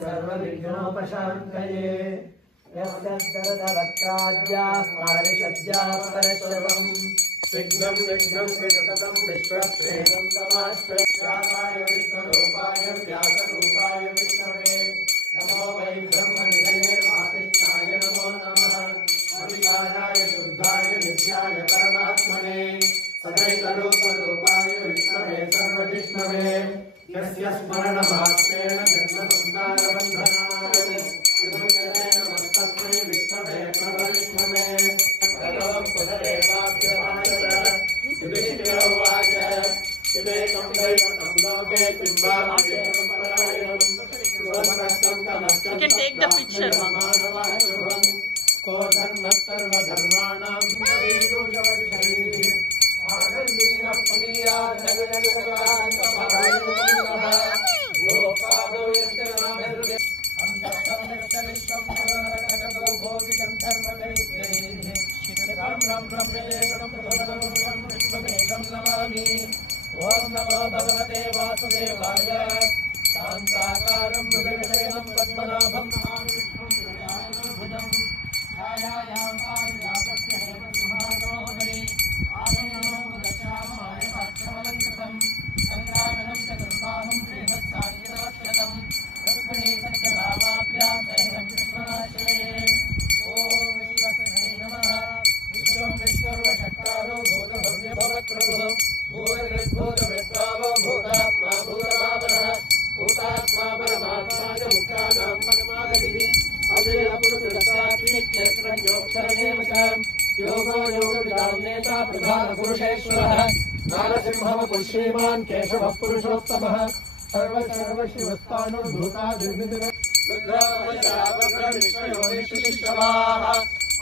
सर्वविघ्नोपशान्तये यस्यद्दरदवक्त्राद्याः पारिषद्याः परश्रवम् विघ्नं विघ्नं विसततं विश्वक्सेनं तमाश्रयाय विष्णुरूपाय व्यासरूपाय विष्णवे नमो वै ब्रह्मनिधये वासिष्ठाय नमो नमः अविकाराय शुद्धाय नित्याय परमात्मने सदैकरूपरूपाय विष्णवे सर्वजिष्णवे यस्य स्मरणमात्रेण जन्मसंसारबन्धनात् विमुच्यते नमस्तस्मै विष्णवे प्रभविष्णवे ततो पुनरेवाभ्यवाचत युधिष्ठिरो उवाच किमेकं दैवतं लोके किं वा परायणं सोमरक्तं तमश्चं को धर्मः सर्वधर्माणां वीरुषवर्षैः आगन्धीनः पुनीयात् जगन्नाथपरायणः गोपादो यस्य नामैर्य अन्तः विश्वं भगवतो भोगितं धर्मदैत्यैः शिरसां ब्रह्मेशं प्रभवं विश्वमेशं नमामि ॐ नमो भगवते वासुदेवाय शान्ताकारं मृगशयनं पद्मनाभं नमामि विष्णुं भुजं छायायां आर्यापस्य हेमसिंहासनोदरे आनयनं दक्षामाय साक्षमलङ्कृतं सङ्ग्रामनं च कृपाहं श्रीवत्साङ्गिरवक्षतं दक्षिणे सत्यभामाभ्यां सहितं कृष्णनाशये ॐ विश्वसे नमः विश्वं विश्वर्वशक्तारो भूतभव्यभवत्प्रभुः भूतकृद्भूतवृत्तावो भूतात्मा भूतभावनः भूतात्मा परमात्मा च मुक्तानां परमागतिः अव्ययपुरुषसाक्षिनित्यक्षरञ्जोक्षरमेव च योगो योगविदां नेता प्रधानपुरुषेश्वरः नारसिंहः श्रीमान् केशवः पुरुषोत्तमः सर्वशर्वशिवस्तानुर्भूतादिर्विद्रावग्रविश्वयोनिष्ठिष्टवाः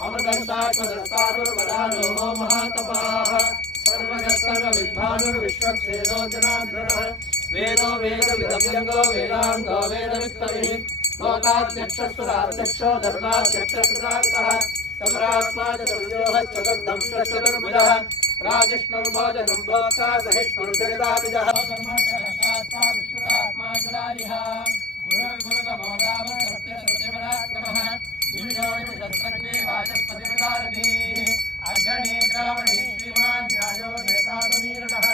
अमृतस्तात्मदस्तानुर्वरानो महातपाः सर्वगस्सर्वविद्वानुर्विश्वक्सेनो जनार्दनः वेदो वेदविदव्यङ्गो वेदाङ्गो वेदवित्तविः लोकाध्यक्षस्वराध्यक्षो धर्माध्यक्षकृतागतः समरात्मा चतुर्व्योहः चतुर्दं चतुर्भुजः राजिष्णुर्भोजनं भोक्ता सहिष्णुर्जगदाभिजः धर्मशास्त्रा विष्णुरात्मा जुरारिः गुरुर्गुरुतमोदाम सत्यसत्यपराक्रमः दिव्योनिषत्सर्गे वाचस्पतिप्रदारधीः अग्रणे ब्राह्मणे श्रीमान् न्यायो नेता सुवीरणः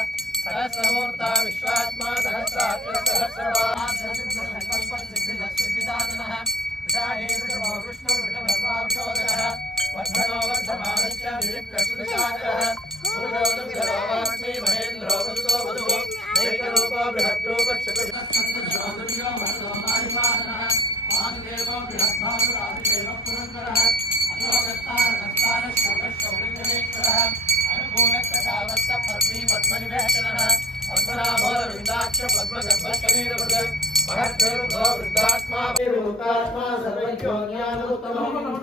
सहस्रमूर्ता विश्वात्मा सहस्रात्मसहस्रवासिद्धिदानः विषाहेन्द्रमो विष्णुर्विषभर्वाविशोदरः वर्धनो वर्धमानश्च विविक्तश्रुतिसागरः सूर्योदुभिधरो वाग्मी महेन्द्रो वसुतो वधुः नैकरूपो बृहद्रूपश्चतुर्दशो वरदो माहिमानः आदिदेवो बृहद्भानुरादिदेवः पुरन्दरः अशोकस्तारकस्तारश्चौरश्चौरिङ्गमेश्वरः अनुकूलक्षतावत्तपद्मी पद्मनिवेशनः पद्मनाभोरविन्दाक्ष पद्मगर्भशरीरभृत् महर्षो वृद्धात्मा विभूतात्मा सर्वज्ञानोत्तमः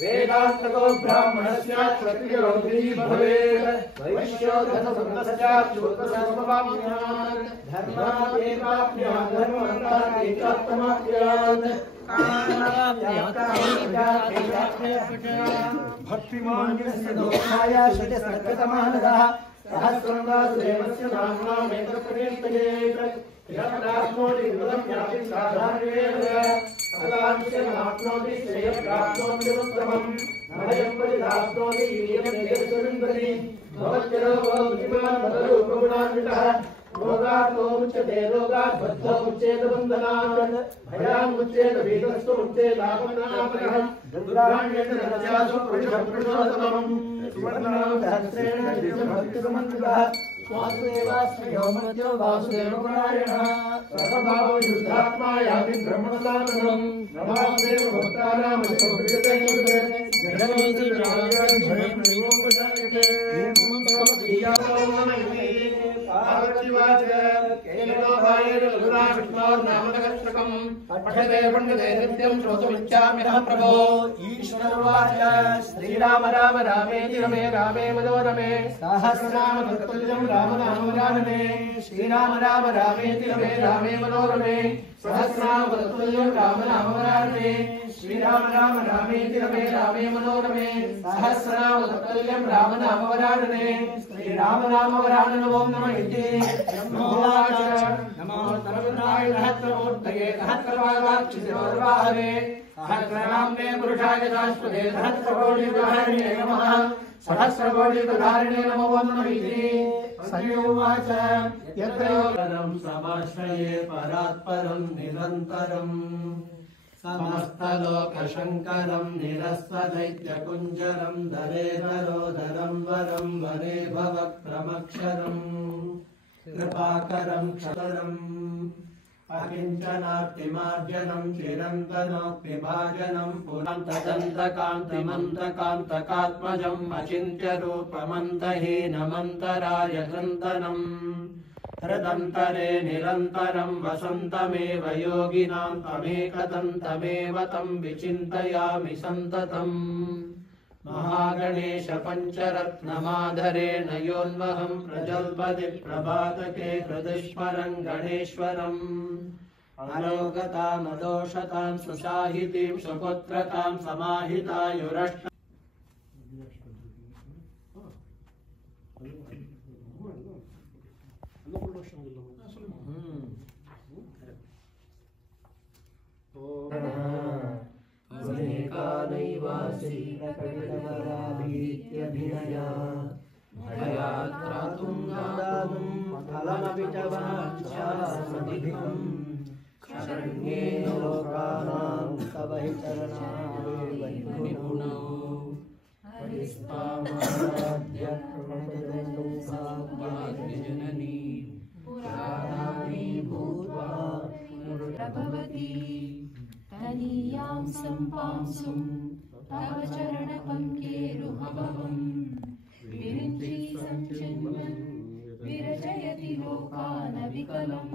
वेदान्तको ब्राह्मणस्य क्षत्रियो भवेत् वैश्यो धर्मसंस्थस्य शूद्रसमवाप्यात् धर्मादेवाप्यात् धर्मान्तादेकात्तमाप्यात् भक्तिमान् दोषाय श्रुतिसर्गतमानदः सहस्रं वा देवस्य नाम्नामेकप्रकीर्तयेत् यत्राप्नोति विदं याति साधारणेन अदांशमाप्नोति श्रेयप्राप्नोति उत्तमम् नभयं परिधाप्नोति वीर्यं यशस्विन्दति भवत्यरोगो बुद्धिमान् बलरूपगुणान्वितः रोगात् मुच्यते रोगात् बद्धो मुच्येत बन्धनात् भयान् मुच्येत भीतस्तु मुच्येदापन्नापरः दुर्गाण्येन रस्यासु पुरुषोत्तमम् सुवर्णं सहस्रेण भक्तिसमन्वितः वासुदेवाश्रयो मध्यो वासुदेवपरायणः सर्वभावो युद्धात्मा याति ब्रह्मसाधनम् नमादेव भक्तानां सुप्रियते जगन्मोहिनी राजभयं नियोगजायते एवं सर्वदीयासोमनयते पार्थिवाच केनोभायेन लघुनाकृष्णोर्नामकर्षकम् पठ्यते पण्डिते नित्यं श्रोतुमिच्छाम्यहं प्रभो ईश्वरोवाच श्रीराम राम रामेति रमे रामे मनोरमे सहस्रनाम तत्तुल्यं रामनामवरानने श्रीराम राम रामेति रमे रामे मनोरमे सहस्रनाम तत्तुल्यं रामनामवरानने श्रीराम राम रामेति रमे रामे मनोरमे सहस्रनाम तत्तुल्यं रामनामवरानने श्रीराम नामवरानन ओम नमः इति ब्रह्मोवाच नमो सर्वत्राय सहस्रमूर्तये सहस्रपादाक्षितिर्वाहवे सहस्रनाम्ने पुरुषाय शाश्वते सहस्रकोटिधारिणे नमः सहस्रकोटिधारिणे नमो नमः इति संयोवाच यत्रं समाश्रये परात्परं निरन्तरं समस्तलोकशङ्करं निरस्वदैत्यकुञ्जरं दरेदरोदरं वरं वरे भवक्त्रमक्षरं कृपाकरं क्षरम् अकिञ्चनार्तिमार्जनं चिरन्तनोक्तिभाजनं पुरन्तदन्तकान्तिमन्तकान्तकात्मजम् अचिन्त्यरूपमन्तहीनमन्तरायतन्तनम् हृदन्तरे निरन्तरं वसन्तमेव योगिनां तमेकदन्तमेव तं विचिन्तयामि सन्ततम् महागणेश पञ्चरत्नमाधरेण योन्वहं प्रजल्पति प्रभातके हृदिस्मरं गणेश्वरम् अलोकतामदोषतां सुशाहितीं सुपुत्रतां समाहितायुरष्ट अनेकानैवासि प्रकटितवराभीत्यभिनया भयात्रातुं नादातुं फलमपि च वाञ्छासमधिकम् शरण्येन लोकानां तव हि चरणादेव निपुणो हरिस्तामाराध्य प्रणतजननी पुराणानि भूत्वा पुनर्भवति तनीयां सम्पांसुं तव चरणपङ्केरुहवम् विरिञ्चि सञ्चिन्वन् विरचयति लोकानविकलम्